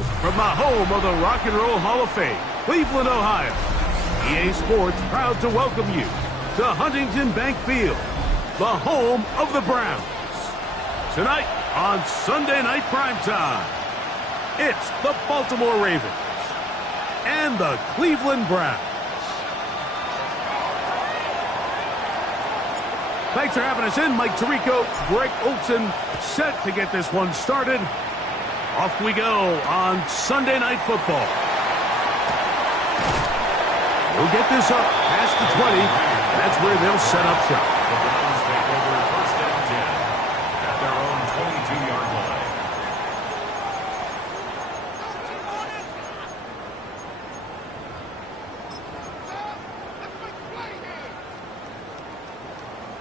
now, from the home of the Rock and Roll Hall of Fame, Cleveland, Ohio, EA Sports proud to welcome you to Huntington Bank Field, the home of the Browns. Tonight on Sunday Night Primetime, it's the Baltimore Ravens and the Cleveland Browns. Thanks for having us in. Mike Tirico, Greg Olson, set to get this one started. Off we go on Sunday Night Football. We'll get this up past the 20. That's where they'll set up shop. The Browns take over first and 10 at their own 22-yard line.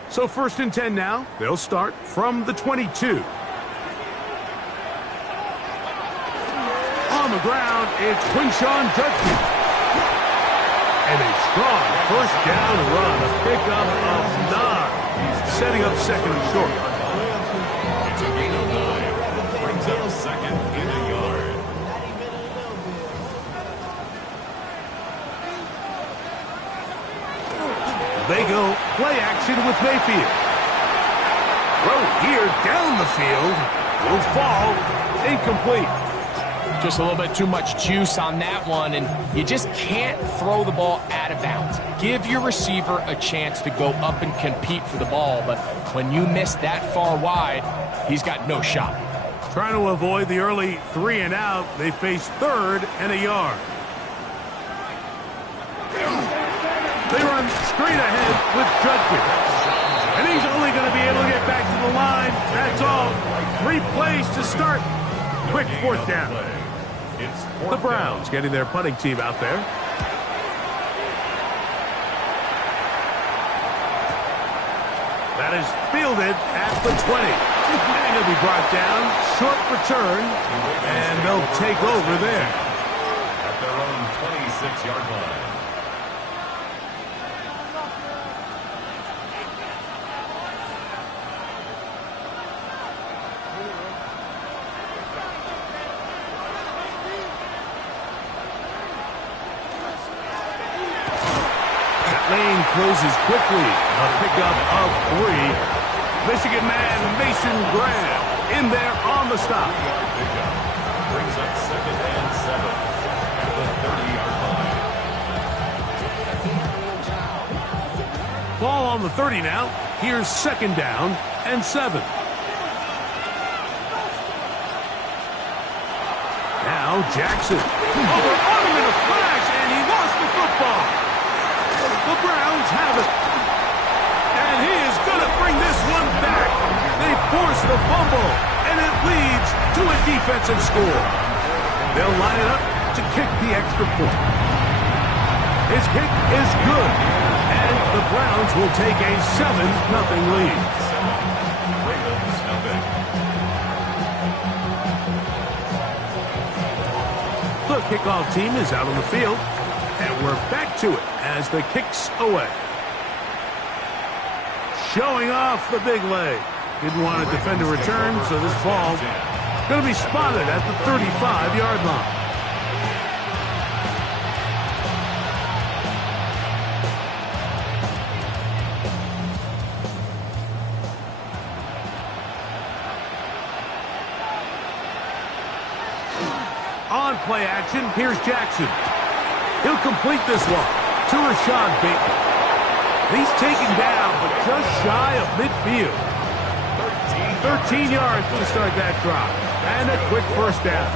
So first and 10 now. They'll start from the 22. On the ground, it's Quinshawn Judkins. And a strong first down run, a pickup of 9. Setting up second and short. It's a gain of 9. Brings up second in a yard. They go play action with Mayfield. Throw here down the field. Will fall. Incomplete. Just a little bit too much juice on that one, and you just can't throw the ball out of bounds. Give your receiver a chance to go up and compete for the ball, but when you miss that far wide, he's got no shot. Trying to avoid the early 3 and out, they face third and a yard. They run straight ahead with Judkins. And he's only going to be able to get back to the line. That's all. 3 plays to start. Quick fourth down. The Browns getting their punting team out there. That is fielded at the 20. And he'll be brought down. Short return. And they'll take over there. At their own 26-yard line. Lane closes quickly. A pickup of 3. Michigan man Mason Graham in there on the stop. Pickup brings up second and 7 at the 30-yard line. Ball on the 30 now. Here's second down and 7. Now Jackson. Over on him in a flash, and he lost the football. The Browns have it. And he is going to bring this one back. They force the fumble, and it leads to a defensive score. They'll line it up to kick the extra point. His kick is good, and the Browns will take a 7-0 lead. Ravens have it. The kickoff team is out on the field, and we're back to it as the kick's away. Showing off the big leg. Didn't want to defend a return, so this ball going to be spotted at the 35-yard line. On play action, here's Jackson. He'll complete this one to Rashad Bateman. He's taken down, but just shy of midfield. 13 yards to start that drive. And a quick first down.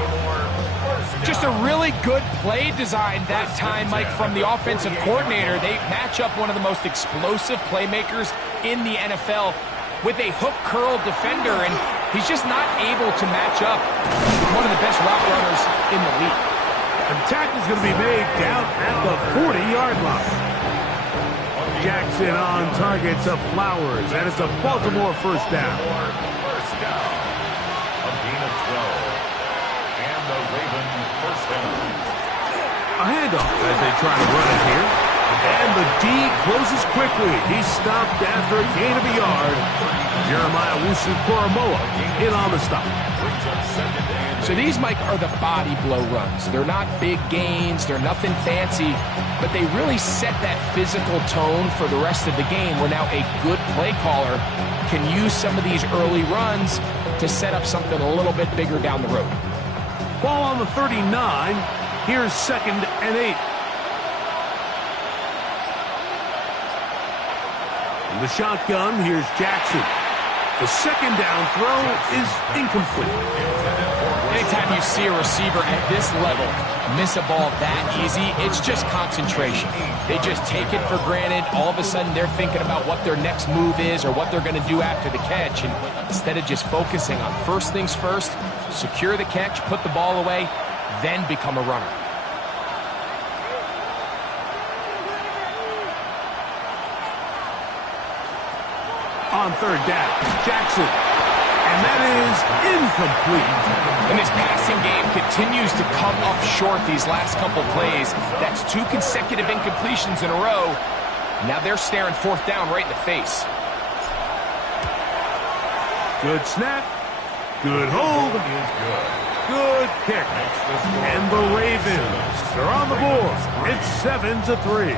Just a really good play design that time, Mike, from the offensive coordinator. They match up one of the most explosive playmakers in the NFL with a hook curl defender, and he's just not able to match up one of the best route runners in the league. An tackle is going to be made down at the 40-yard line. Jackson on target to Flowers, and it's a Baltimore first down. First down. A gain of 12. And the Raven first down. A handoff as they try to run it here. And the D closes quickly. He's stopped after a gain of a yard. Jeremiah Wusu-Koromoa in on the stop. Brings up second and So these, Mike, are the body blow runs. They're not big gains, they're nothing fancy, but they really set that physical tone for the rest of the game where now a good play caller can use some of these early runs to set up something a little bit bigger down the road. Ball on the 39. Here's 2nd and 8. In the shotgun, here's Jackson. The 2nd down throw is incomplete. Anytime you see a receiver at this level miss a ball that easy, it's just concentration. They just take it for granted. All of a sudden, they're thinking about what their next move is or what they're going to do after the catch. And instead of just focusing on first things first, secure the catch, put the ball away, then become a runner. On 3rd down, Jackson. And that is incomplete. And this passing game continues to come up short these last couple plays. That's 2 consecutive incompletions in a row. Now they're staring 4th down right in the face. Good snap. Good hold. Good kick. And the Ravens are on the board. It's 7-3.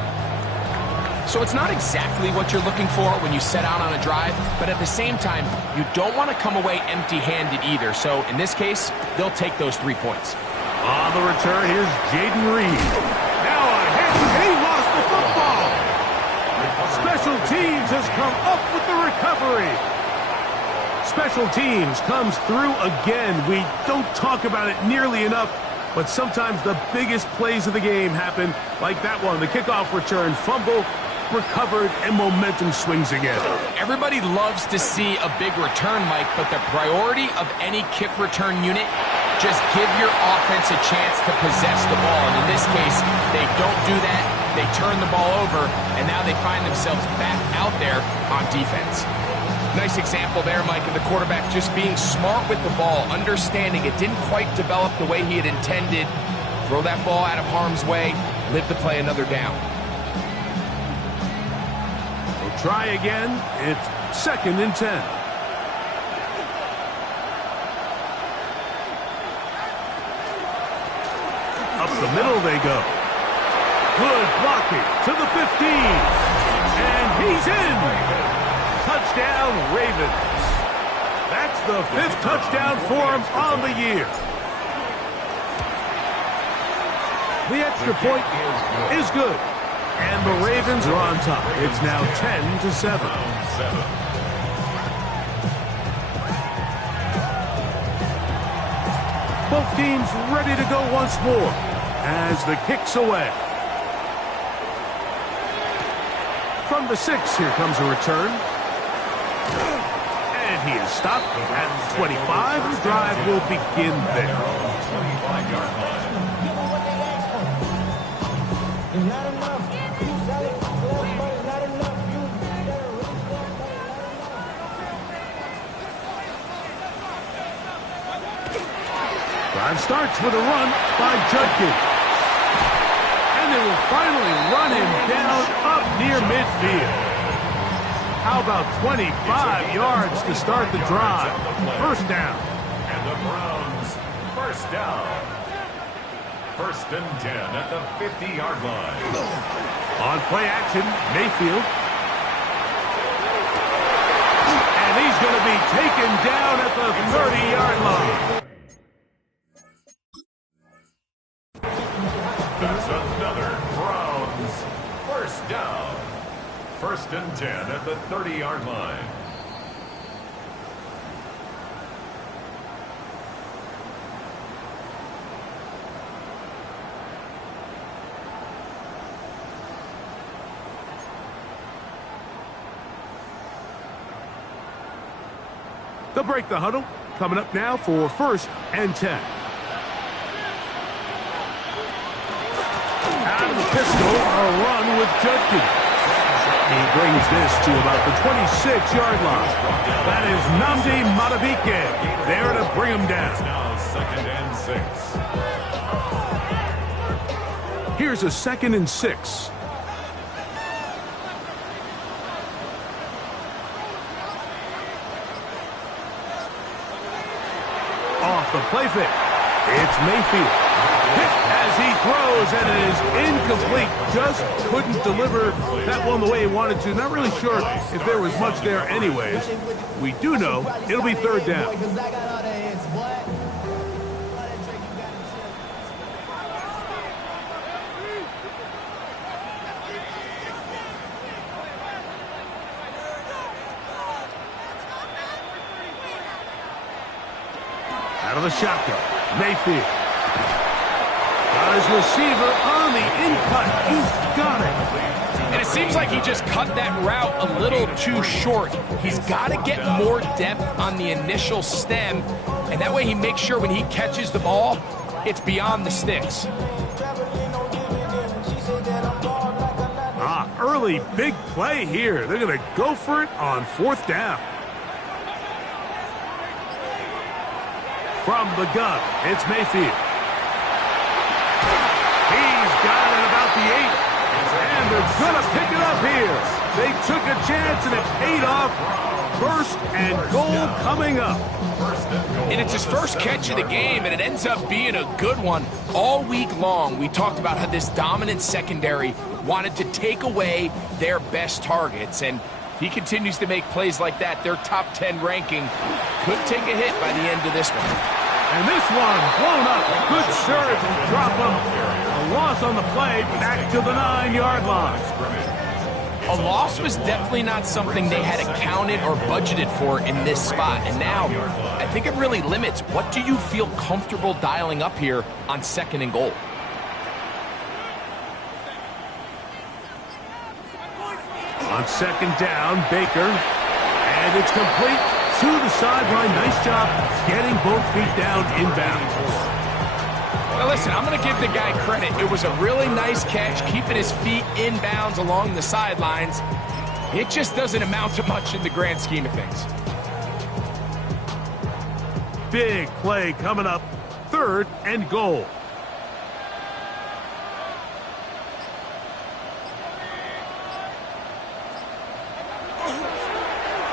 So it's not exactly what you're looking for when you set out on a drive, but at the same time, you don't want to come away empty-handed either. So in this case, they'll take those 3 points. On the return, here's Jaden Reed. Now a hit, and he lost the football. Special teams has come up with the recovery. Special teams comes through again. We don't talk about it nearly enough, but sometimes the biggest plays of the game happen like that one. The kickoff return, fumble, recovered, and momentum swings again. Everybody loves to see a big return, Mike, but the priority of any kick return unit, just give your offense a chance to possess the ball. And in this case, they don't do that. They turn the ball over, and now they find themselves back out there on defense. Nice example there, Mike, of the quarterback just being smart with the ball, understanding it didn't quite develop the way he had intended. Throw that ball out of harm's way, live to play another down. Try again. It's 2nd and 10. Up the middle they go. Good blocking to the 15. And he's in. Touchdown, Ravens. That's the 5th touchdown for him on the year. The extra point is good. And the Ravens are on top. It's now 10-7. Both teams ready to go once more as the kick's away. From the 6, here comes a return. And he is stopped at 25. The drive will begin there. 25-yard line. Drive starts with a run by Judkins. And they will finally run him down up near midfield. How about 25 yards to start the drive? 1st down. And the Browns, 1st down. 1st and 10 at the 50-yard line. On play action, Mayfield. And he's going to be taken down at the 30-yard line. That's another Browns 1st down. 1st and 10 at the 30-yard line. They'll break the huddle. Coming up now for 1st and 10. Out of the pistol, a run with Judkins. He brings this to about the 26-yard line. That is Nnamdi Madubuike there to bring him down. Now 2nd and 6. Here's a 2nd and 6. Off the play fake. It's Mayfield. Hit as he throws, and it is incomplete. Just couldn't deliver that one the way he wanted to. Not really sure if there was much there anyways. We do know it'll be third down. Out of the shotgun, Mayfield. Got his receiver on the in-cut. He's got it. And it seems like he just cut that route a little too short. He's got to get more depth on the initial stem, and that way he makes sure when he catches the ball, it's beyond the sticks. Early big play here. They're going to go for it on fourth down. From the gun, it's Mayfield. He's got it about the 8. And they're going to pick it up here. They took a chance, and it paid off. First and goal coming up. And it's his first catch of the game, and it ends up being a good one. All week long, we talked about how this dominant secondary wanted to take away their best targets. And if he continues to make plays like that, their top 10 ranking could take a hit by the end of this one. And this one blown up. Good serve and drop him. A loss on the play, back to the 9-yard line. A loss was definitely not something they had accounted or budgeted for in this spot. And now, I think it really limits. What do you feel comfortable dialing up here on second and goal? On second down, Baker. And it's complete to the sideline. Nice job getting both feet down inbounds. Well, listen, I'm going to give the guy credit. It was a really nice catch, keeping his feet inbounds along the sidelines. It just doesn't amount to much in the grand scheme of things. Big play coming up. Third and goal.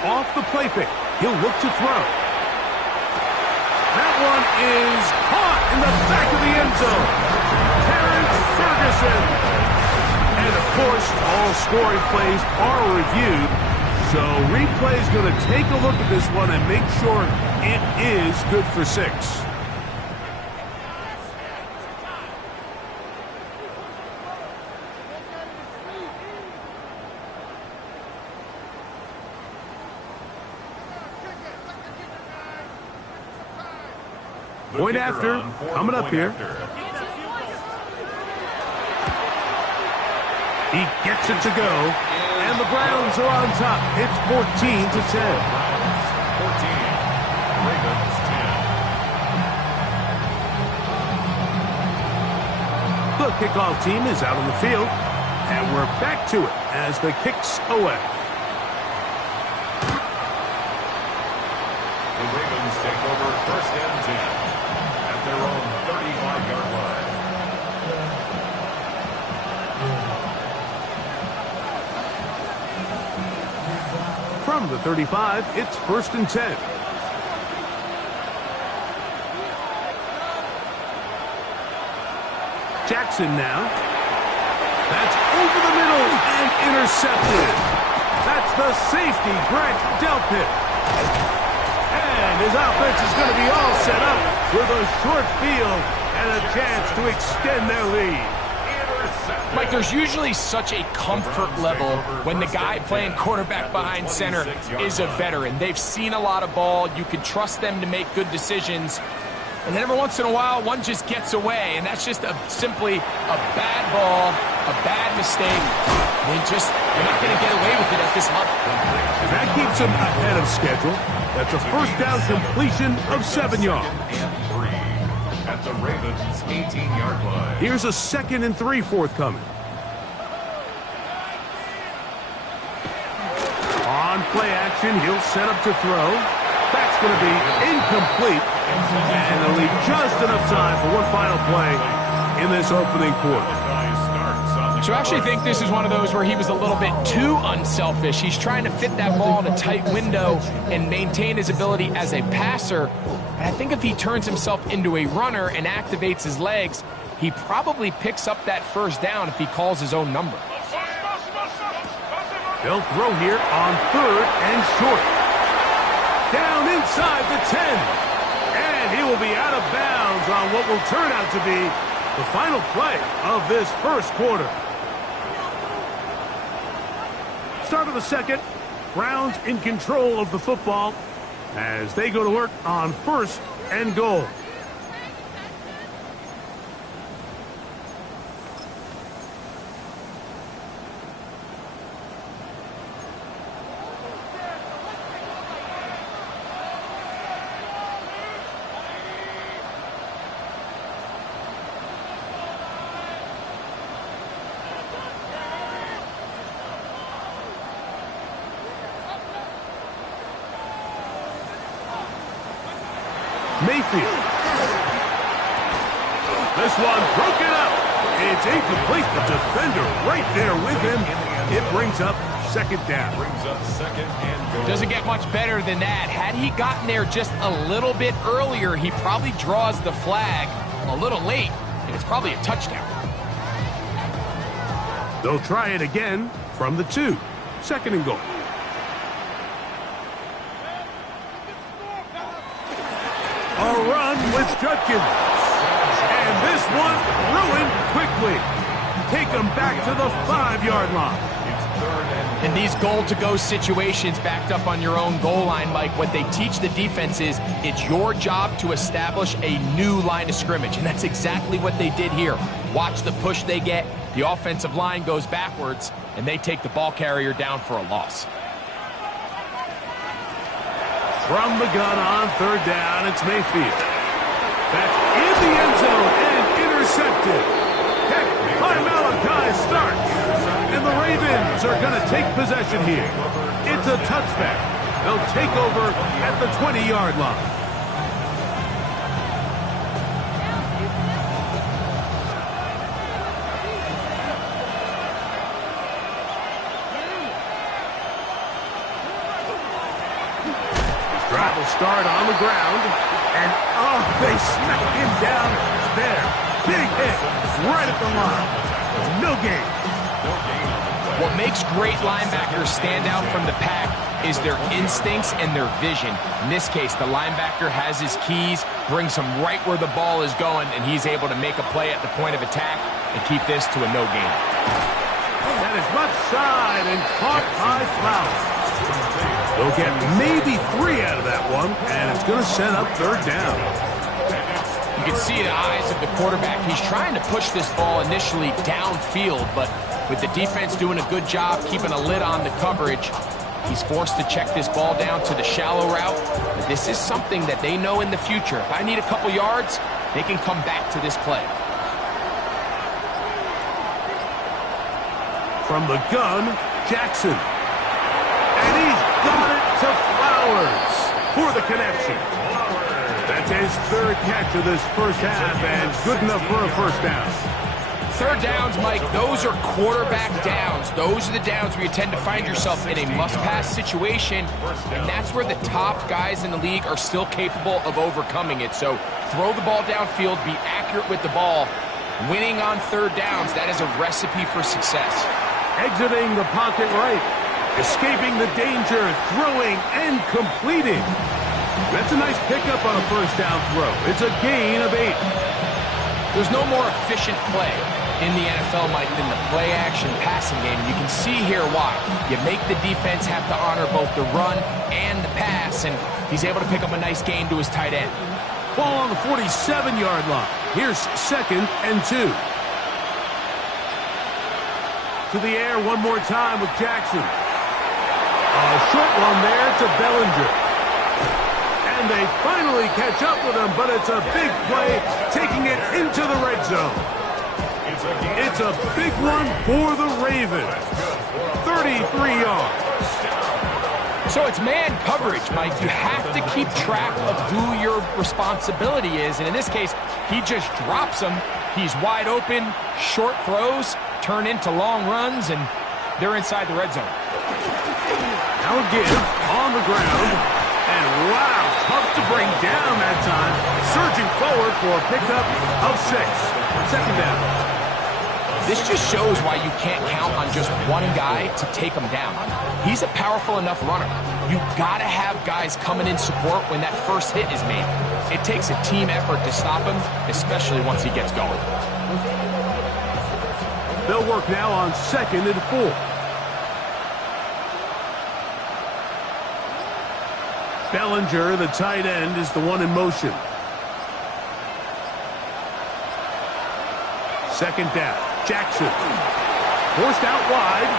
Off the play fake. He'll look to throw. That one is caught in the back of the end zone. Terrence Ferguson. And, of course, all scoring plays are reviewed. So replay's going to take a look at this one and make sure it is good for 6. Point after, coming up here. He gets it to go, and the Browns are on top. It's 14-10. 14, Ravens 10. The kickoff team is out on the field, and we're back to it as the kick's away. The Ravens take over first and 10. Their own 35-yard line. From the 35, it's first and 10. Jackson now. That's over the middle and intercepted. That's the safety, Grant Delpit. And his offense is going to be all set up with a short field and a chance to extend their lead. Mike, there's usually such a comfort level when the guy playing quarterback behind center is a veteran. They've seen a lot of ball. You can trust them to make good decisions. And then every once in a while, one just gets away, and that's just simply a bad ball, a bad mistake. You're not going to get away with it at this level. And that keeps him ahead of schedule. That's a first down completion of 7 yards. At the Ravens' 18-yard line. Here's a 2nd and 3 forthcoming. On play action, he'll set up to throw. That's going to be incomplete. And they'll leave just enough time for one final play in this opening quarter. Starts on the So I actually think this is one of those where he was a little bit too unselfish. He's trying to fit that ball in a tight window and maintain his ability as a passer. But I think if he turns himself into a runner and activates his legs, he probably picks up that first down if he calls his own number. They'll throw here on 3rd and short. Down inside the 10. And he will be out of bounds on what will turn out to be the final play of this first quarter. Start of the second. Browns in control of the football as they go to work on 1st and goal. Mayfield. This one broken up. It's incomplete. The defender right there with him. It brings up 2nd down. Doesn't get much better than that. Had he gotten there just a little bit earlier, he probably draws the flag a little late, and it's probably a touchdown. They'll try it again from the 2. 2nd and goal. A run with Judkins. And this one ruined quickly. Take them back to the 5-yard line. In these goal-to-go situations backed up on your own goal line, Mike, what they teach the defense is it's your job to establish a new line of scrimmage, and that's exactly what they did here. Watch the push they get. The offensive line goes backwards, and they take the ball carrier down for a loss. From the gun on 3rd down, it's Mayfield. That's in the end zone and intercepted. Heck, by Malachi starts. And the Ravens are going to take possession here. It's a touchback. They'll take over at the 20-yard line. Drive will start on the ground, and they smack him down there. Big hit right at the line. No gain. What makes great linebackers stand out from the pack is their instincts and their vision. In this case, the linebacker has his keys, brings him right where the ball is going, and he's able to make a play at the point of attack and keep this to a no gain. That is left side and caught by Flowers. They'll get maybe 3 out of that one, and it's going to set up 3rd down. You can see the eyes of the quarterback. He's trying to push this ball initially downfield, but with the defense doing a good job keeping a lid on the coverage, he's forced to check this ball down to the shallow route. But this is something that they know in the future. If I need a couple yards, they can come back to this play. From the gun, Jackson. And he's got it to Flowers for the connection. That's his 3rd catch of this first half, and good enough for a 1st down. 3rd downs, Mike, those are quarterback downs. Those are the downs where you tend to find yourself in a must-pass situation, and that's where the top guys in the league are still capable of overcoming it. So throw the ball downfield, be accurate with the ball. Winning on 3rd downs, that is a recipe for success. Exiting the pocket right. Escaping the danger, throwing, and completing. That's a nice pickup on a 1st down throw. It's a gain of 8. There's no more efficient play in the NFL, Mike, than the play-action passing game. You can see here why. You make the defense have to honor both the run and the pass, and he's able to pick up a nice gain to his tight end. Ball on the 47-yard line. Here's 2nd and 2. To the air one more time with Jackson. A short one there to Bellinger. And they finally catch up with him, but it's a big play, taking it into the red zone. It's a big one for the Ravens. 33 yards. So it's man coverage, Mike. You have to keep track of who your responsibility is. And in this case, he just drops him. He's wide open, short throws. turn into long runs, and they're inside the red zone. Now a give on the ground. And wow, tough to bring down that time. Surging forward for a pickup of 6. Second down. This just shows why you can't count on just one guy to take him down. He's a powerful enough runner. You gotta have guys coming in support when that first hit is made. It takes a team effort to stop him, especially once he gets going. They'll work now on 2nd and 4. Bellinger, the tight end, is the one in motion. Second down. Jackson. Forced out wide.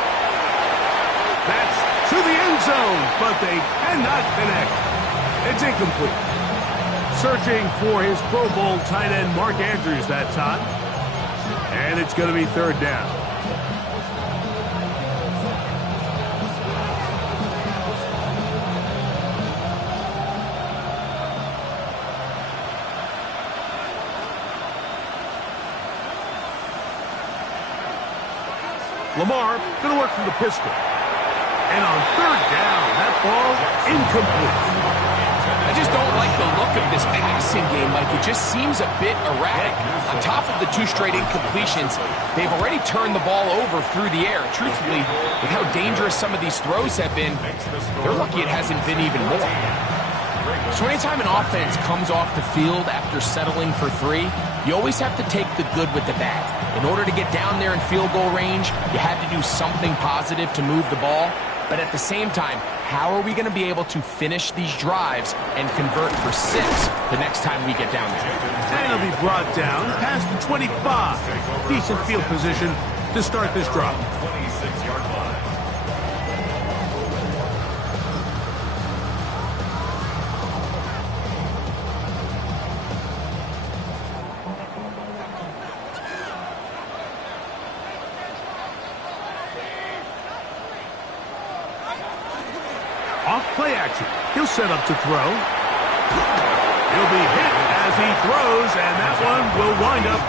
That's to the end zone, but they cannot connect. It's incomplete. Searching for his Pro Bowl tight end Mark Andrews that time. And it's going to be 3rd down. Lamar going to work from the pistol. And on 3rd down, that ball incomplete. I just don't like the look of this passing game. Like, it just seems a bit erratic. On top of the 2 straight incompletions, they've already turned the ball over through the air. Truthfully, with how dangerous some of these throws have been, they're lucky it hasn't been even more. So anytime an offense comes off the field after settling for 3, you always have to take the good with the bad. In order to get down there in field goal range, you had to do something positive to move the ball. But at the same time, how are we going to be able to finish these drives and convert for 6 the next time we get down there? And he'll be brought down past the 25. Decent field position to start this drive. 26-yard line. Off play action. He'll set up to throw. He'll be hit as he throws, and that one will wind up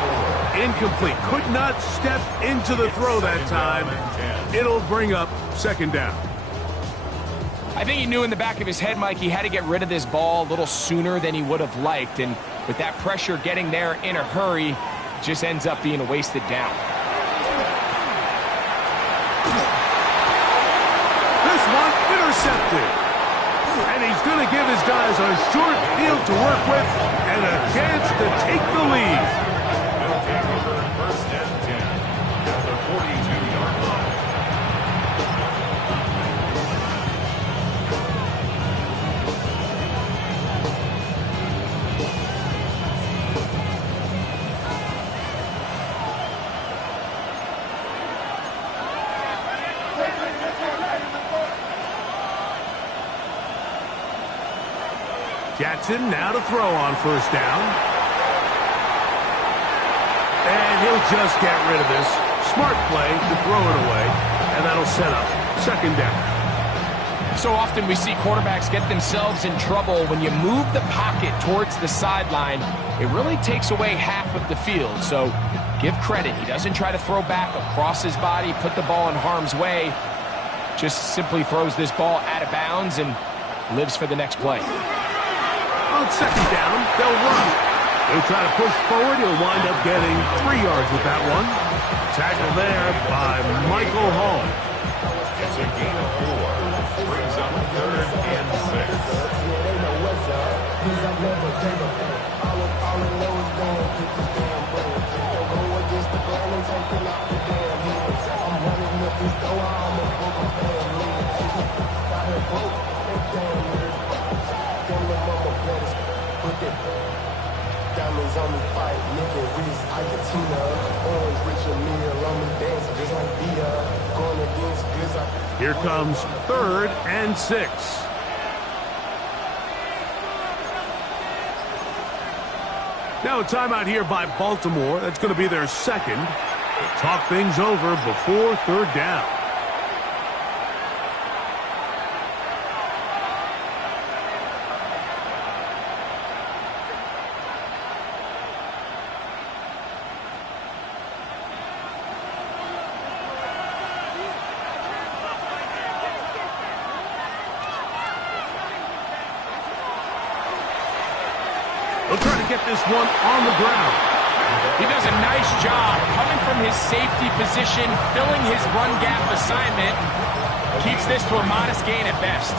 incomplete. Could not step into the throw that time. It'll bring up 2nd down. I think he knew in the back of his head, Mike, he had to get rid of this ball a little sooner than he would have liked. And with that pressure getting there in a hurry, it just ends up being a wasted down. This one intercepted. And he's going to give his guys a short field to work with and a chance to take the lead. They'll take over 1st and 10 at the 42-yard line. Jackson now to throw on 1st down. And he'll just get rid of this. Smart play to throw it away. And that'll set up 2nd down. So often we see quarterbacks get themselves in trouble when you move the pocket towards the sideline. It really takes away half of the field. So give credit. He doesn't try to throw back across his body, put the ball in harm's way. Just simply throws this ball out of bounds and lives for the next play. On 2nd down, they'll run. He'll try to push forward. He'll wind up getting 3 yards with that one. Tackled there by Michael Hall. It's a gain of 4. Brings up 3rd and Diamonds on me fight, nigga, Reese, Argentina, orange, Richard Mille, on me dancing just like Via, going against Glizz. Here comes 3rd and 6. Now a timeout here by Baltimore. That's going to be their 2nd. They'll talk things over before 3rd down. He'll try to get this one on the ground. He does a nice job coming from his safety position, filling his run gap assignment. Keeps this to a modest gain at best.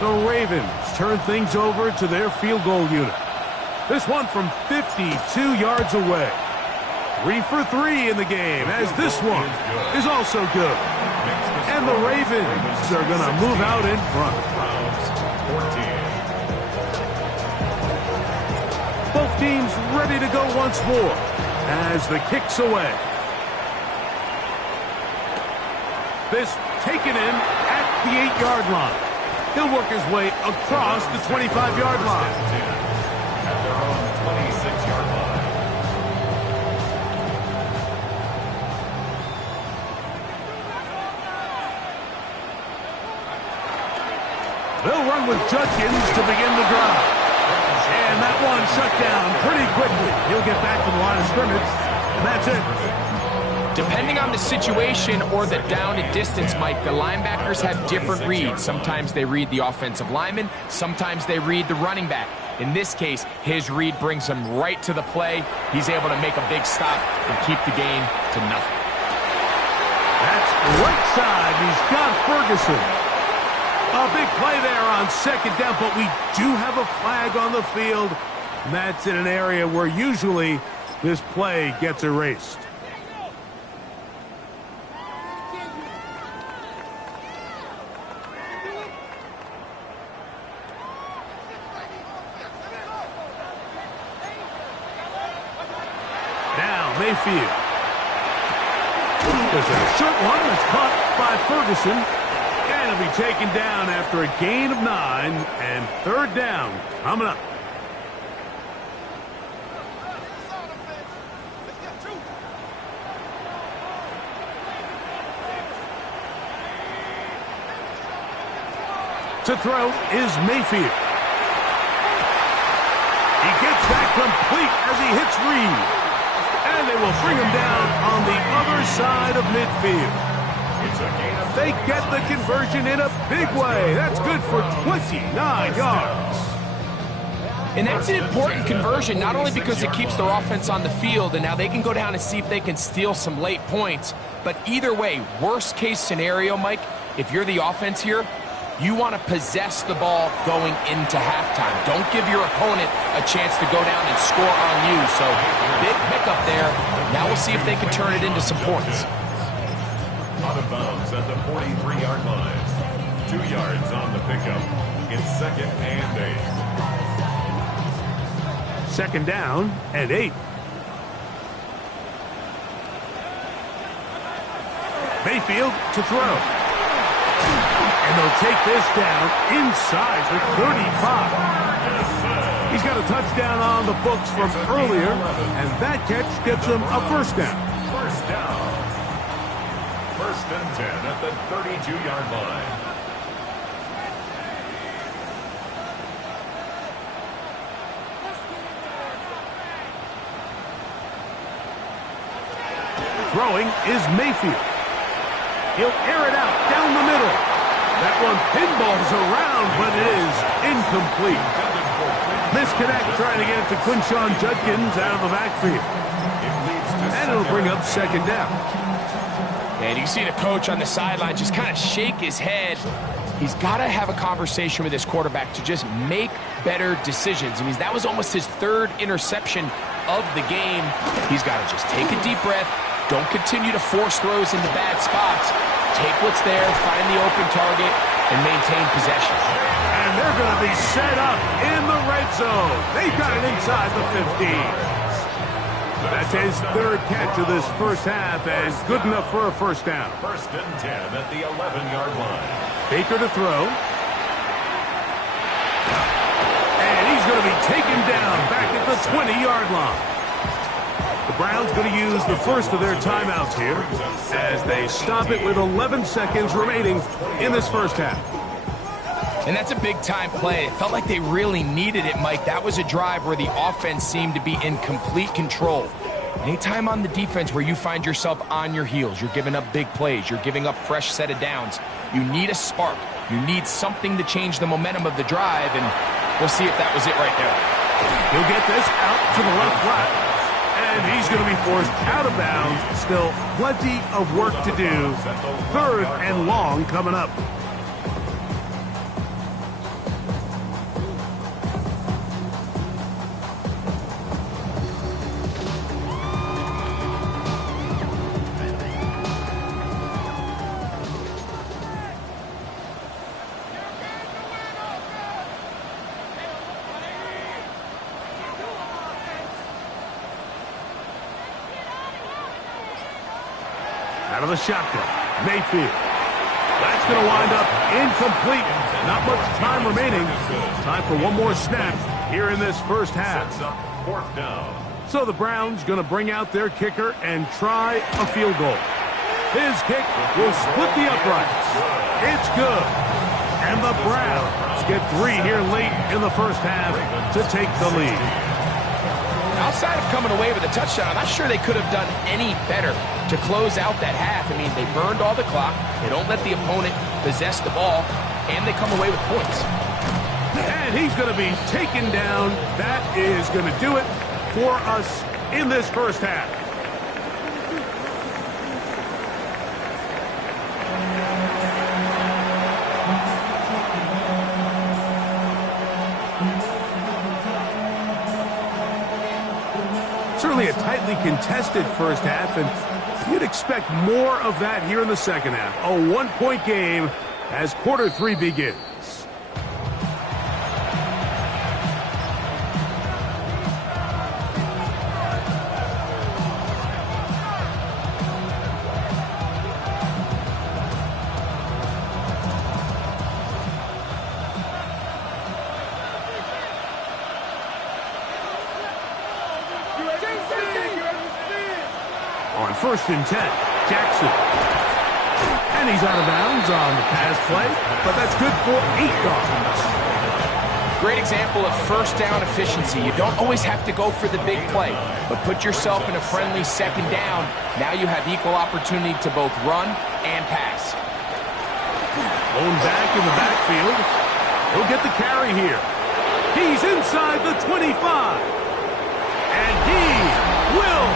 The Ravens turn things over to their field goal unit. This one from 52 yards away. 3 for 3 in the game, as this one is also good. And the Ravens are going to move out in front. Both teams ready to go once more as the kick's away. This taken in at the 8-yard line. He'll work his way across the 25-yard line. At their own 26-yard line. They'll run with Judkins to begin the drive. And that one shut down pretty quickly. He'll get back to the line of scrimmage, and that's it. Depending on the situation or the down and distance, Mike, the linebackers have different reads. Sometimes they read the offensive lineman. Sometimes they read the running back. In this case, his read brings him right to the play. He's able to make a big stop and keep the gain to nothing. That's right side. He's got Ferguson. A big play there on second down, but we do have a flag on the field. And that's in an area where usually this play gets erased. Now Mayfield. There's a short one that's caught by Ferguson. And he'll be taken down after a gain of 9 and third down coming up. To throw is Mayfield. He gets that complete as he hits Reed. And they will bring him down on the other side of midfield. They get the conversion in a big way. That's good for 29 yards. And that's an important conversion, not only because it keeps their offense on the field, and now they can go down and see if they can steal some late points. But either way, worst case scenario, Mike, if you're the offense here, you want to possess the ball going into halftime. Don't give your opponent a chance to go down and score on you. So big pickup there. Now we'll see if they can turn it into some points. Out of bounds at the 43-yard line. 2 yards on the pickup. It's 2nd and 8. Second down and 8. Mayfield to throw. And they'll take this down inside the 35. He's got a touchdown on the books from earlier, and that catch gets him a first down. First down. 1st and 10 at the 32-yard line. Throwing is Mayfield. He'll air it out down the middle. That one pinballs around, but it is incomplete. Misconnect trying to get it to Quinshawn Judkins out of the backfield. And it'll bring up second down. And you see the coach on the sideline just kind of shake his head. He's got to have a conversation with his quarterback to just make better decisions. I mean, that was almost his 3rd interception of the game. He's got to just take a deep breath. Don't continue to force throws into bad spots. Take what's there, find the open target, and maintain possession. And they're going to be set up in the red zone. They've got it inside the 15. That's his 3rd catch of this first half, and good enough for a first down. 1st and 10 at the 11-yard line. Baker to throw. And he's going to be taken down back at the 20-yard line. The Browns going to use the first of their timeouts here as they stop it with 11 seconds remaining in this first half. And that's a big-time play. It felt like they really needed it, Mike. That was a drive where the offense seemed to be in complete control. Anytime on the defense where you find yourself on your heels, you're giving up big plays, you're giving up fresh set of downs, you need a spark. You need something to change the momentum of the drive, and We'll see if that was it right there. He'll get this out to the left flat. And he's going to be forced out of bounds. Still plenty of work to do. 3rd and long coming up. Out of the shotgun, Mayfield. That's going to wind up incomplete. Not much time remaining. Time for one more snap here in this first half. 4th down. So the Browns going to bring out their kicker and try a field goal. His kick will split the uprights. It's good. And the Browns get 3 here late in the first half to take the lead. Outside of coming away with a touchdown, I'm not sure they could have done any better to close out that half. I mean, they burned all the clock. They don't let the opponent possess the ball, and they come away with points. And he's going to be taken down. That is going to do it for us in this first half. Certainly a tightly contested first half, and you'd expect more of that here in the second half. A 1-point game as quarter 3 begins. On 1st and 10, Jackson. And he's out of bounds on the pass play, but that's good for 8 yards. Great example of first down efficiency. You don't always have to go for the big play, but put yourself in a friendly 2nd down. Now you have equal opportunity to both run and pass. Blown back in the backfield. He'll get the carry here. He's inside the 25. And he will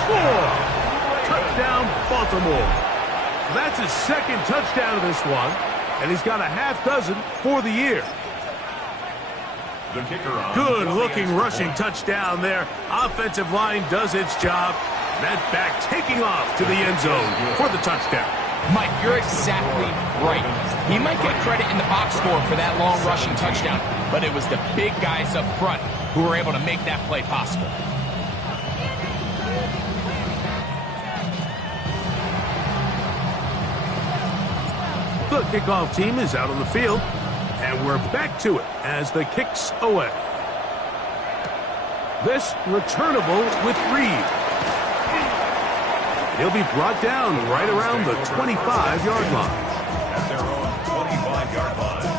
score. Touchdown, Baltimore. That's his 2nd touchdown of this one, and he's got a half dozen for the year. The kicker on. Good-looking rushing touchdown there. Offensive line does its job. That back taking off to the end zone for the touchdown. Mike, you're exactly right. He might get credit in the box score for that long rushing touchdown, but it was the big guys up front who were able to make that play possible. The kickoff team is out on the field, and we're back to it as the kick's away. This returnable with Reed. He'll be brought down right around the 25-yard line. At their own 25-yard line.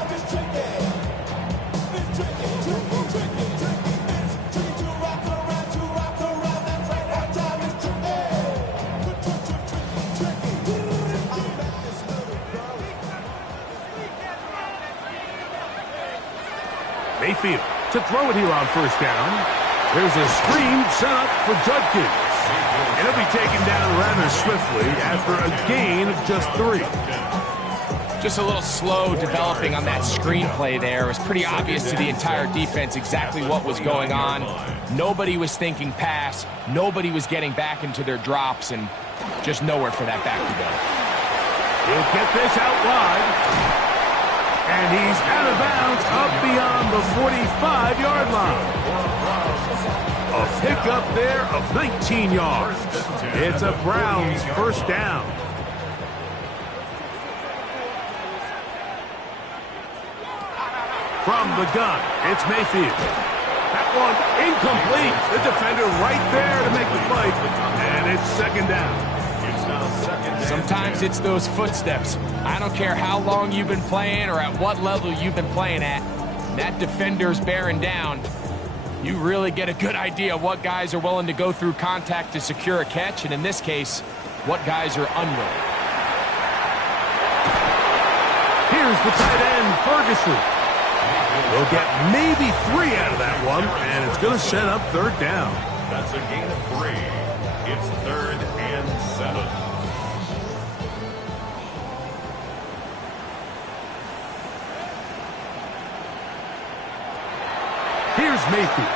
Mayfield to throw it here on 1st down. There's a screen set up for Judkins. And he'll be taken down rather swiftly after a gain of just 3. Just a little slow developing on that screenplay there. It was pretty obvious to the entire defense exactly what was going on. Nobody was thinking pass. Nobody was getting back into their drops, and just nowhere for that back to go. He'll get this out wide. And he's out of bounds up beyond the 45-yard line. A pickup there of 19 yards. It's a Browns 1st down. From the gun, it's Mayfield. That one incomplete. The defender right there to make the play. And it's 2nd down. Sometimes it's those footsteps. I don't care how long you've been playing or at what level you've been playing at. That defender's bearing down. You really get a good idea of what guys are willing to go through contact to secure a catch, and in this case, what guys are unwilling. Here's the tight end, Ferguson. They'll get maybe 3 out of that one, and it's going to set up third down. That's a gain of 3. It's 3rd and 7. Here's Mayfield.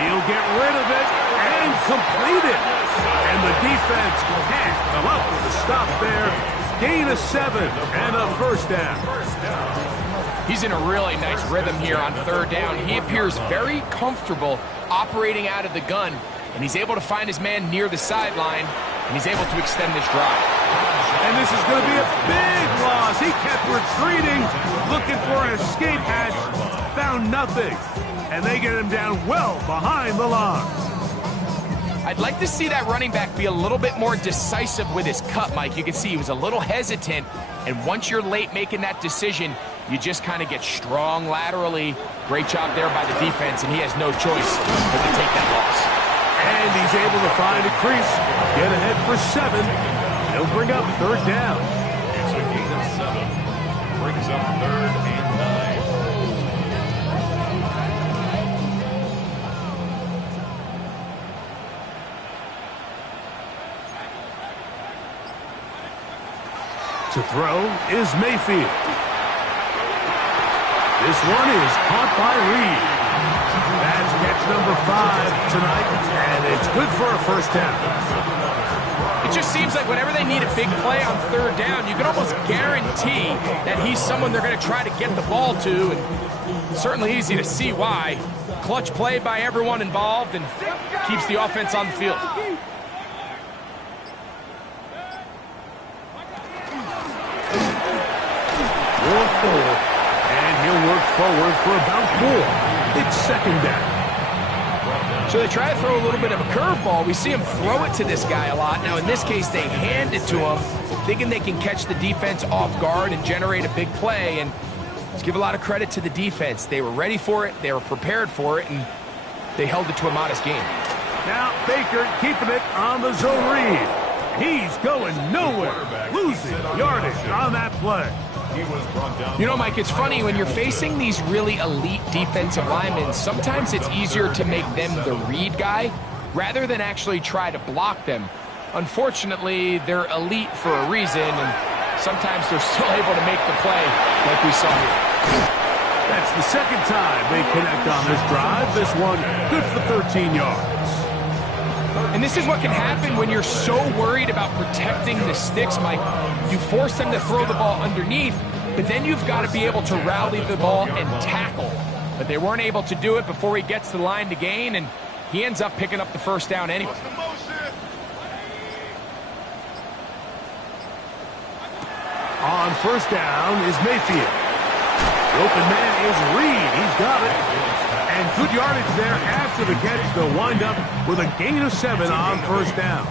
He'll get rid of it and complete it. And the defense can't come up with a stop there. Gain of 7 and a first down. He's in a really nice rhythm here on third down. He appears very comfortable operating out of the gun, and he's able to find his man near the sideline, and he's able to extend this drive. And this is going to be a big loss. He kept retreating, looking for an escape hatch, found nothing. And they get him down well behind the line. I'd like to see that running back be a little bit more decisive with his cut, Mike. You can see he was a little hesitant, and once you're late making that decision, you just kind of get strong laterally. Great job there by the defense, and he has no choice but to take that loss. And he's able to find a crease, get ahead for 7. He'll bring up third down. It's a gain of 7. Brings up 3rd and 9. To throw is Mayfield. This one is caught by Reed. That's catch number 5 tonight, and it's good for a first down. It just seems like whenever they need a big play on third down, you can almost guarantee that he's someone they're going to try to get the ball to, and certainly easy to see why. Clutch play by everyone involved and keeps the offense on the field. And he'll work forward for about 4. It's second down. So they try to throw a little bit of a curveball. We see him throw it to this guy a lot. Now, in this case, they hand it to him, thinking they can catch the defense off guard and generate a big play. And let's give a lot of credit to the defense. They were ready for it, they were prepared for it, and they held it to a modest game. Now Baker keeping it on the zone read. He's going nowhere, losing yardage on that play. You know, Mike, it's funny, when you're facing these really elite defensive linemen, sometimes it's easier to make them the read guy rather than actually try to block them. Unfortunately, they're elite for a reason, and sometimes they're still able to make the play like we saw here. That's the second time they connect on this drive. This one good for 13 yards. And this is what can happen when you're so worried about protecting the sticks, Mike. You force them to throw the ball underneath, but then you've got to be able to rally the ball and tackle. But they weren't able to do it before he gets to the line to gain, and he ends up picking up the first down anyway. On first down is Mayfield. The open man is Reed. He's got it. And good yardage there after the catch. They'll wind up with a gain of 7 on first down.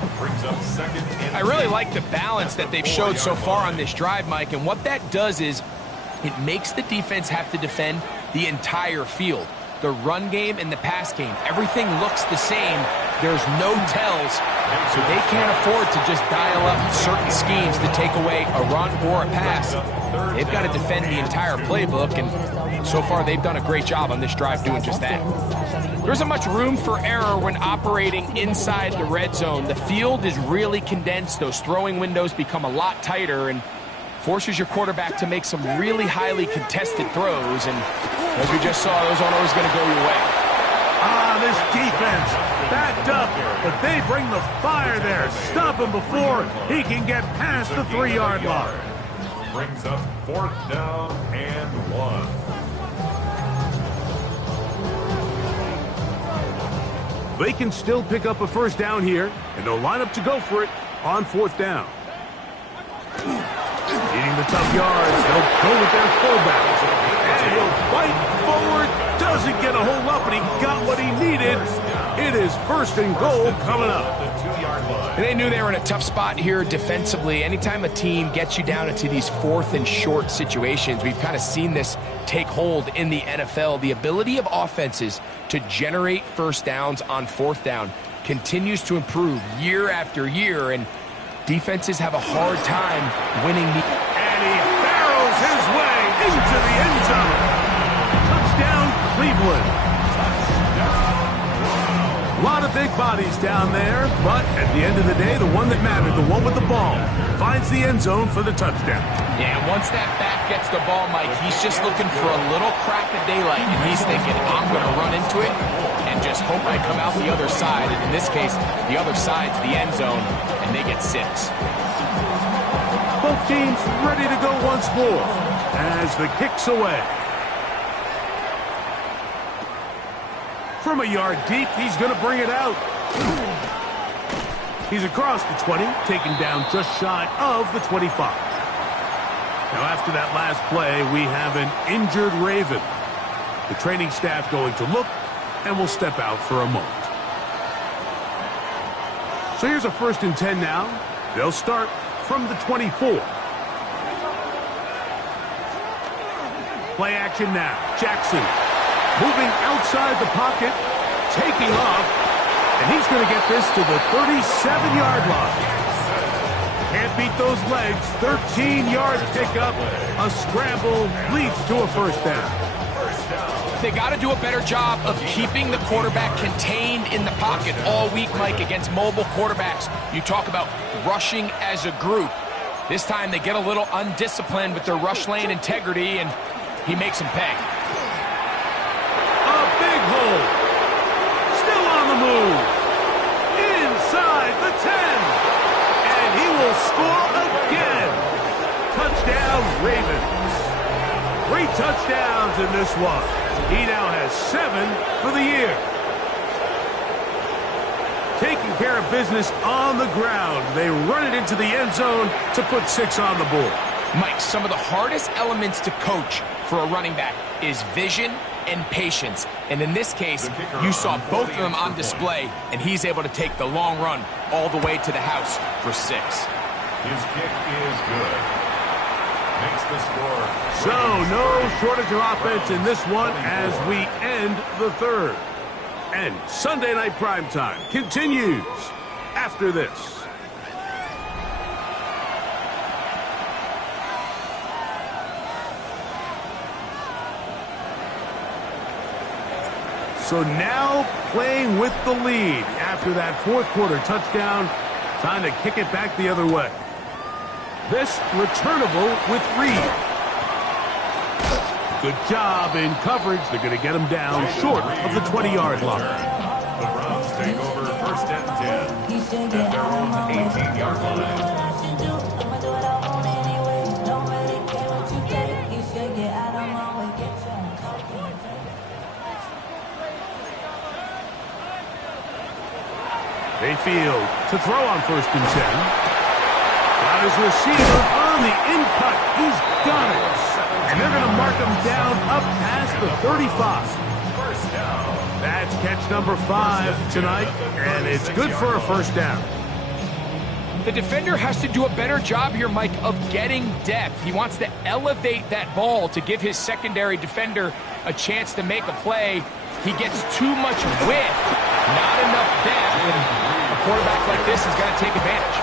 I really like the balance that they've showed so far on this drive, Mike, and what that does is it makes the defense have to defend the entire field. The run game and the pass game, everything looks the same. There's no tells, so they can't afford to just dial up certain schemes to take away a run or a pass. They've got to defend the entire playbook, and so far they've done a great job on this drive doing just that. There isn't much room for error when operating inside the red zone. The field is really condensed. Those throwing windows become a lot tighter and forces your quarterback to make some really highly contested throws, and as we just saw, those aren't always going to go your way. This defense backed up, but they bring the fire there. Stop him before he can get past the 3-yard line. Brings up 4th down and 1. They can still pick up a first down here, and they'll line up to go for it on 4th down. Needing the tough yards, they'll go with their fullback. And he'll fight forward, doesn't get a hold up, but he got what he needed. It is 1st and goal coming up. And they knew they were in a tough spot here defensively. Anytime a team gets you down into these 4th and short situations, we've kind of seen this take hold in the NFL. The ability of offenses to generate first downs on 4th down continues to improve year after year, and Defenses have a hard time winning the... And he barrels his way into the end zone. Touchdown, Cleveland. A lot of big bodies down there, but at the end of the day, the one that mattered, the one with the ball, finds the end zone for the touchdown. Yeah, once that back gets the ball, Mike, he's just looking for a little crack of daylight, and he's thinking, I'm going to run into it and just hope I come out the other side. And in this case, the other side's the end zone, and they get 6. Both teams ready to go once more as the kick's away. From a yard deep, he's going to bring it out. He's across the 20, taken down just shy of the 25. Now, after that last play, we have an injured Raven. The training staff going to look, and will step out for a moment. So here's a 1st and 10 now. They'll start from the 24. Play action now. Jackson moving outside the pocket, taking off, and he's going to get this to the 37-yard line. Can't beat those legs. 13-yard pickup. A scramble leads to a 1st down. They got to do a better job of keeping the quarterback contained in the pocket all week, Mike, against mobile quarterbacks. You talk about rushing as a group. This time they get a little undisciplined with their rush lane integrity, and he makes them pay. Hole. Still on the move. Inside the 10. And he will score again. Touchdown, Ravens. 3 touchdowns in this one. He now has 7 for the year. Taking care of business on the ground. They run it into the end zone to put 6 on the board. Mike, some of the hardest elements to coach for a running back is vision and patience. And in this case, you saw both of them on display, and he's able to take the long run all the way to the house for 6. His kick is good. Makes the score. So, no shortage of offense in this one as we end the 3rd. And Sunday Night Primetime continues after this. So now playing with the lead after that 4th quarter touchdown. Time to kick it back the other way. This returnable with Reed. Good job in coverage. They're going to get him down short of the 20-yard line. The Browns take over 1st and 10 at their own 18-yard line. Mayfield to throw on 1st and 10. Got his receiver on the in-cut. He's got it. And they're going to mark him down up past the 35. First down. That's catch number 5 tonight, and it's good for a 1st down. The defender has to do a better job here, Mike, of getting depth. He wants to elevate that ball to give his secondary defender a chance to make a play. He gets too much width, not enough depth, and a quarterback like this has got to take advantage.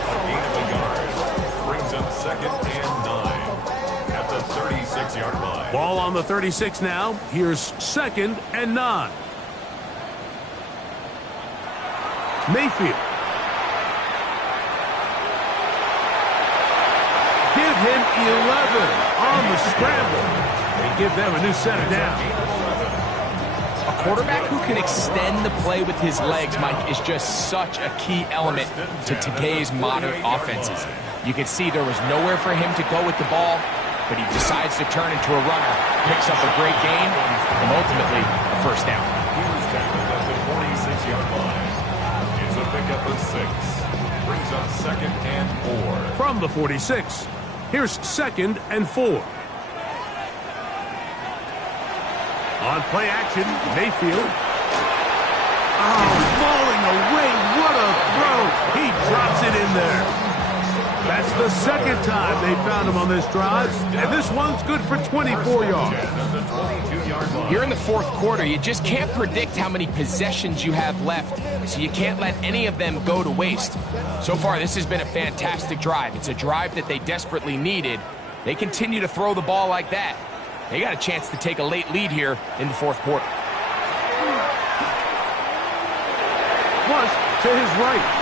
A gain of a yard brings up 2nd and 9 at the 36-yard line. Ball on the 36 now. Here's 2nd and 9. Mayfield. Give him 11 on the scramble. And give them a new set of downs. A quarterback who can extend the play with his legs, Mike, is just such a key element to today's modern offenses. You can see there was nowhere for him to go with the ball, but he decides to turn into a runner, picks up a great gain, and ultimately a 1st down. He was tackled at the 46-yard line. It's a pickup of 6. Brings up 2nd and 4. From the 46, here's 2nd and 4. On play action, Mayfield. Oh, falling away. What a throw. He drops it in there. The That's the second time they found him on this drive, and this one's good for 24 yards. Here in the fourth quarter, you just can't predict how many possessions you have left, so you can't let any of them go to waste. So far, this has been a fantastic drive. It's a drive that they desperately needed. They continue to throw the ball like that. They got a chance to take a late lead here in the fourth quarter. Flush to his right.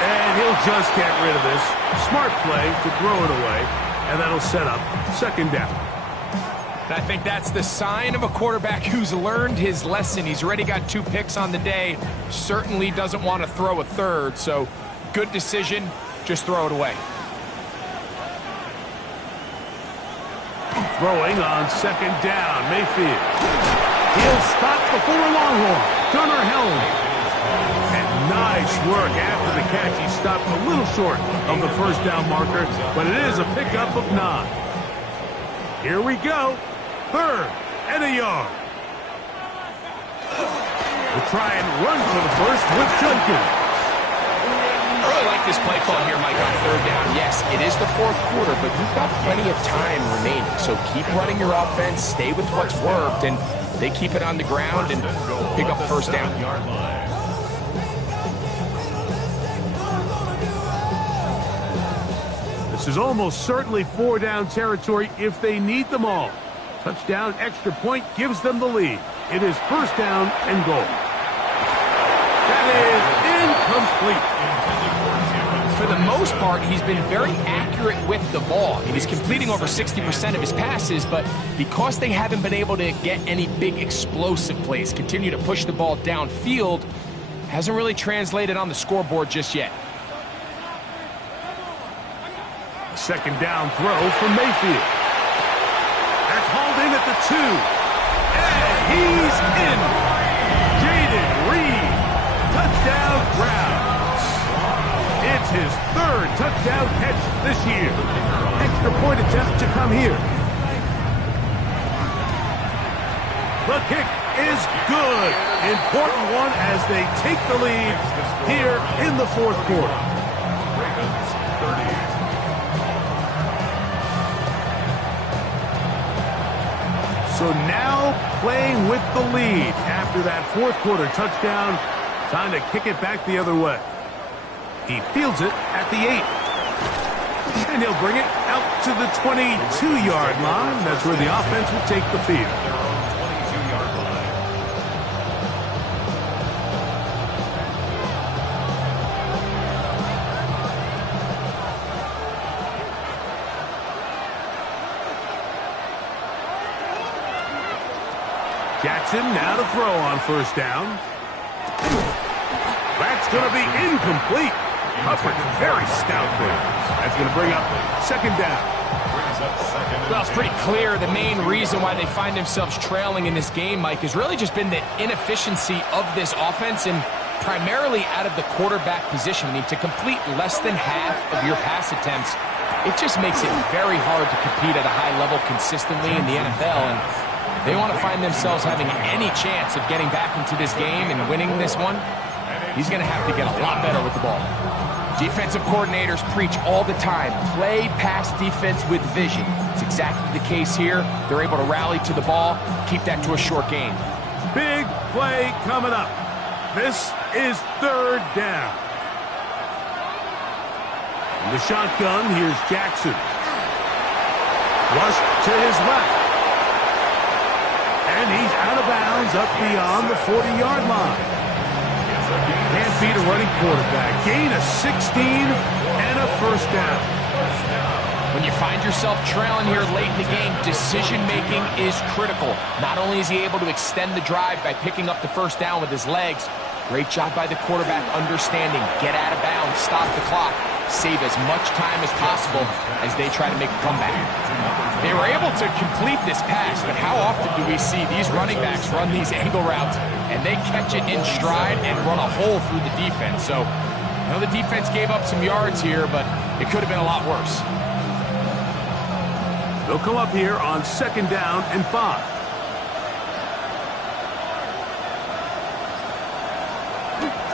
And he'll just get rid of this. Smart play to throw it away. And that'll set up second down. And I think that's the sign of a quarterback who's learned his lesson. He's already got 2 picks on the day. Certainly doesn't want to throw a third. So good decision. Just throw it away. Throwing on second down. Mayfield. He'll stop before a Longhorn. Gunnar Helm. Nice work after the catch. He stopped a little short of the first down marker, but it is a pickup of 9. Here we go. 3rd and a yard. We'll try and run for the first with Jenkins. I really like this play call here, Mike, on 3rd down. Yes, it is the fourth quarter, but you've got plenty of time remaining. So keep running your offense, stay with what's worked, and they keep it on the ground and pick up first down. This is almost certainly 4-down territory if they need them all. Touchdown, extra point gives them the lead. It is first down and goal. That is incomplete. For the most part, he's been very accurate with the ball. I mean, he's completing over 60% of his passes, but because they haven't been able to get any big explosive plays, continue to push the ball downfield, hasn't really translated on the scoreboard just yet. Second down throw from Mayfield. That's hauled in at the 2. And he's in. Jaden Reed. Touchdown Browns. It's his 3rd touchdown catch this year. Extra point attempt to come here. The kick is good. Important one as they take the lead here in the fourth quarter. So now playing with the lead after that fourth quarter touchdown. Time to kick it back the other way. He fields it at the 8. And he'll bring it out to the 22-yard line. That's where the offense will take the field. Jackson now to throw on first down. That's going to be incomplete. Coverage very stout there. That's going to bring up second down. Well, it's pretty clear the main reason why they find themselves trailing in this game, Mike, has really just been the inefficiency of this offense and primarily out of the quarterback position. I mean, to complete less than half of your pass attempts, it just makes it very hard to compete at a high level consistently in the NFL. And if they want to find themselves having any chance of getting back into this game and winning this one, he's going to have to get a lot better with the ball. Defensive coordinators preach all the time, play pass defense with vision. It's exactly the case here. They're able to rally to the ball, keep that to a short game. Big play coming up. This is 3rd down. In the shotgun, here's Jackson. Flush to his left. And he's out of bounds up beyond the 40-yard line. Can't beat a running quarterback. Gain of 16 and a first down. When you find yourself trailing here late in the game, decision-making is critical. Not only is he able to extend the drive by picking up the first down with his legs, great job by the quarterback understanding, get out of bounds, stop the clock, save as much time as possible as they try to make a comeback. They were able to complete this pass, but how often do we see these running backs run these angle routes and they catch it in stride and run a hole through the defense? So, I know the defense gave up some yards here, but it could have been a lot worse. They'll come up here on second down and 5.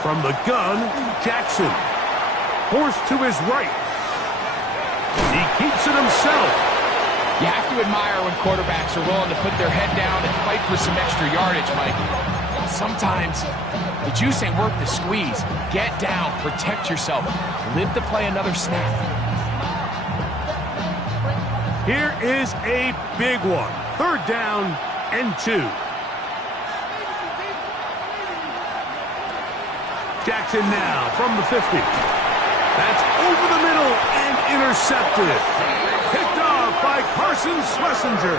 From the gun, Jackson. Forced to his right. keeps it himself. You have to admire when quarterbacks are willing to put their head down and fight for some extra yardage, Mike. Sometimes the juice ain't worth the squeeze. Get down, protect yourself, live to play another snap. Here is a big one. 3rd down and 2. Jackson now from the 50. That's over the middle and intercepted. Picked off by Carson Schlesinger.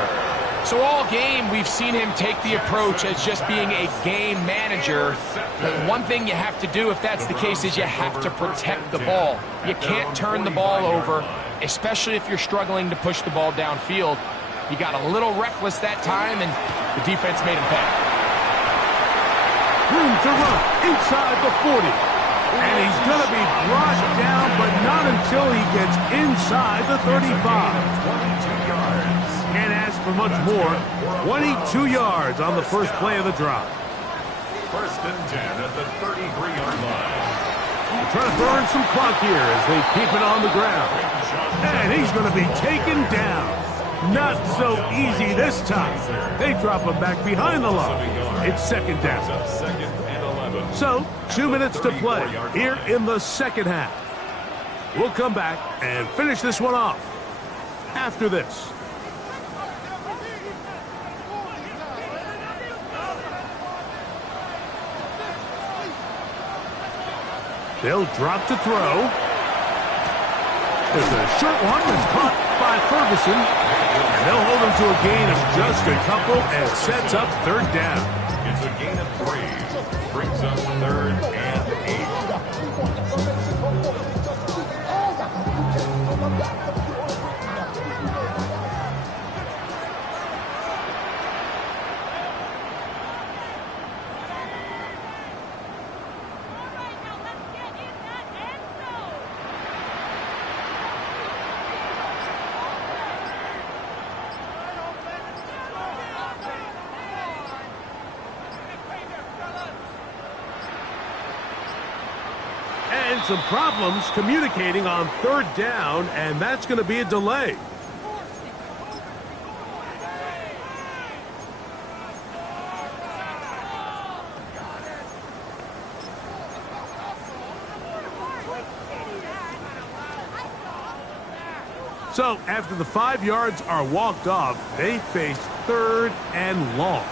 So all game, we've seen him take the approach as just being a game manager. The one thing you have to do, if that's the case, is you have to protect the ball. You can't turn the ball over, especially if you're struggling to push the ball downfield. He got a little reckless that time, and the defense made him pay. Room to run inside the 40. And he's going to be brought down, but not until he gets inside the 35. 22 yards. Can't ask for much more. 22 yards on the first play of the drive. 1st and 10 at the 33-yard line. Trying to burn some clock here as they keep it on the ground. And he's going to be taken down. Not so easy this time. They drop him back behind the line. It's 2nd down. 2nd and 11. So, 2 minutes to play here in the second half. We'll come back and finish this one off after this. They'll drop to throw. There's a short one that's caught by Ferguson. And they'll hold him to a gain of just a couple and sets up 3rd down. It's a gain of 3. Brings up 3rd and 8. And some problems communicating on 3rd down, and that's going to be a delay. So after the 5 yards are walked off, they face 3rd and long.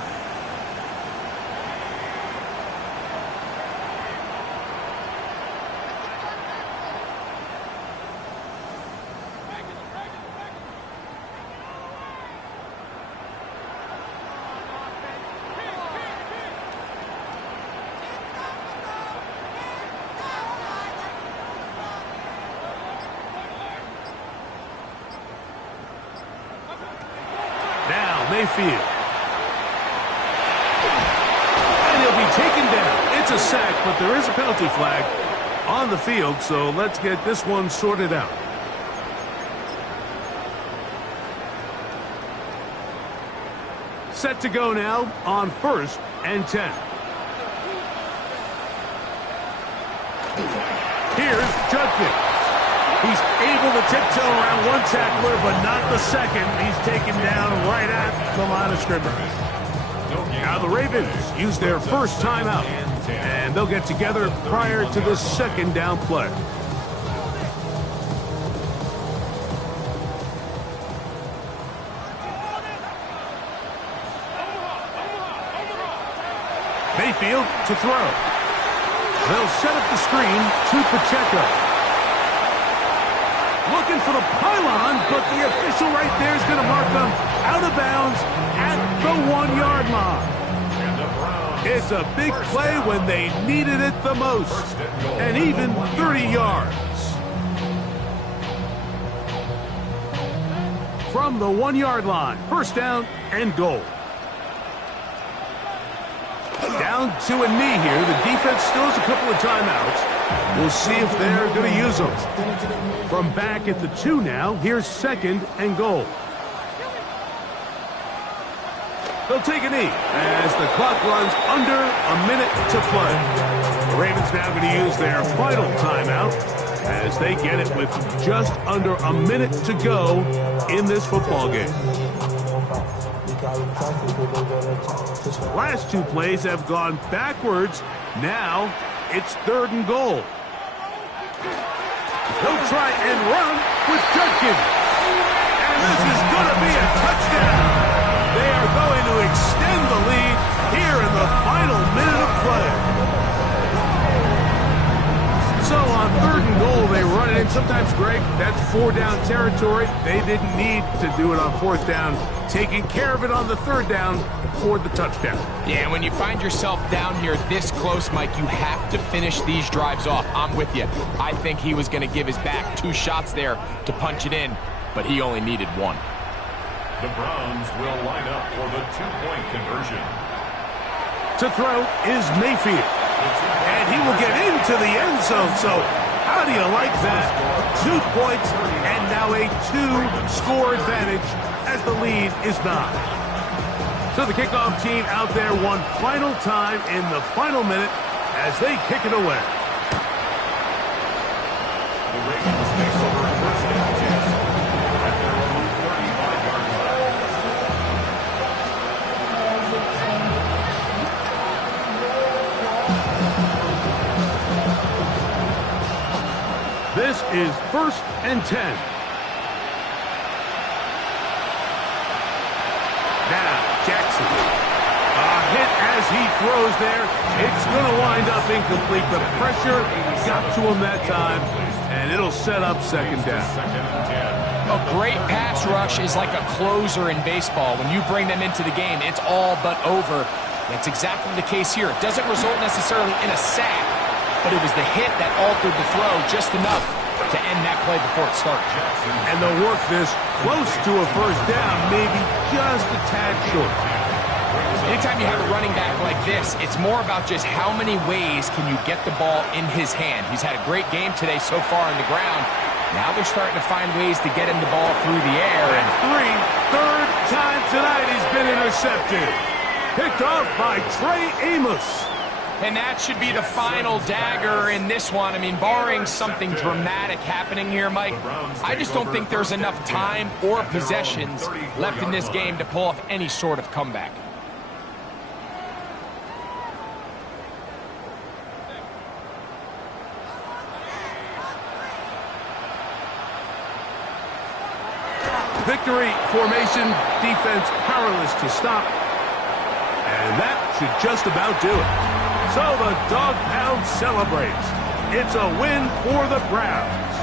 Mayfield. And he'll be taken down. It's a sack, but there is a penalty flag on the field, so let's get this one sorted out. Set to go now on 1st and 10. Here's Judkins. He's able to tiptoe around one tackler, but not the second. He's taken down right at the line of scrimmage. Now the Ravens use their first timeout, and they'll get together prior to the 2nd down play. Mayfield to throw. They'll set up the screen to Pacheco. Looking for the pylon, but the official right there is going to mark them out of bounds at the 1-yard line. It's a big play when they needed it the most, and even 30 yards. From the 1-yard line, 1st down and goal. Down to a knee here. The defense still has a couple of timeouts. We'll see if they're going to use them. From back at the 2 now, here's 2nd and goal. They'll take a knee as the clock runs under a minute to play. The Ravens now going to use their final timeout as they get it with just under a minute to go in this football game. Last two plays have gone backwards. Now it's 3rd and goal. He'll try and run with Judkins. And this is going to be a touchdown. They are going to extend the lead here in the final minute of play. So on 3rd and goal, they run it in. Sometimes, Greg, that's 4-down territory. They didn't need to do it on 4th down. Taking care of it on the 3rd down for the touchdown. Yeah, and when you find yourself down here this close, Mike, you have to finish these drives off. I'm with you. I think he was going to give his back 2 shots there to punch it in, but he only needed 1. The Browns will line up for the 2-point conversion. To throw is Mayfield. And he will get into the end zone. So how do you like that? 2 points and now a 2-score advantage as the lead is 9. So the kickoff team out there one final time in the final minute as they kick it away. The Ravens face over first down Jackson at their own 35-yard line. This is 1st and 10. Now, Jackson. A hit as he throws there. It's going to wind up incomplete. The pressure got to him that time, and it'll set up 2nd down. A great pass rush is like a closer in baseball. When you bring them into the game, it's all but over. That's exactly the case here. It doesn't result necessarily in a sack, but it was the hit that altered the throw just enough to end that play before it started. And they'll work this close to a 1st down, maybe just a tad short. Anytime you have a running back like this, it's more about just how many ways can you get the ball in his hand. He's had a great game today so far on the ground. Now they're starting to find ways to get him the ball through the air. And 3rd time tonight he's been intercepted. Picked off by Trey Amos. And that should be the final dagger in this one. I mean, barring something dramatic happening here, Mike, I just don't think there's enough time or possessions left in this game to pull off any sort of comeback. Victory formation, defense powerless to stop. And that should just about do it. So the Dog Pound celebrates. It's a win for the Browns.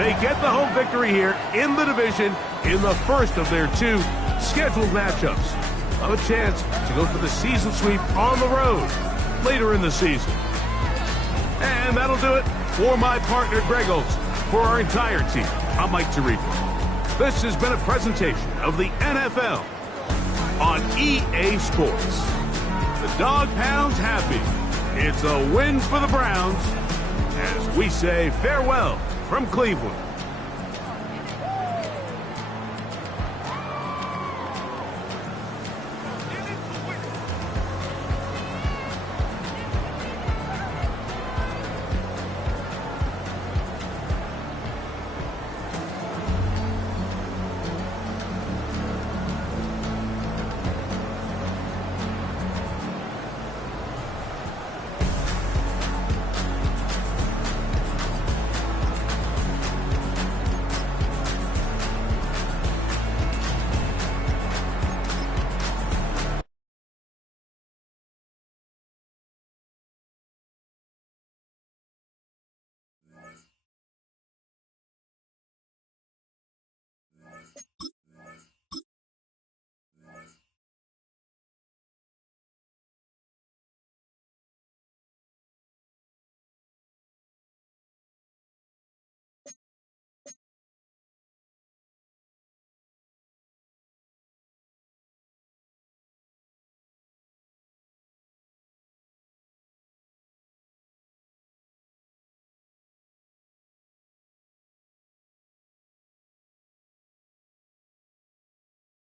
They get the home victory here in the division in the first of their 2 scheduled matchups. A chance to go for the season sweep on the road later in the season. And that'll do it for my partner Greg Olson. For our entire team, I'm Mike Tirico. This has been a presentation of the NFL on EA Sports. The Dog Pound's happy. It's a win for the Browns as we say farewell from Cleveland.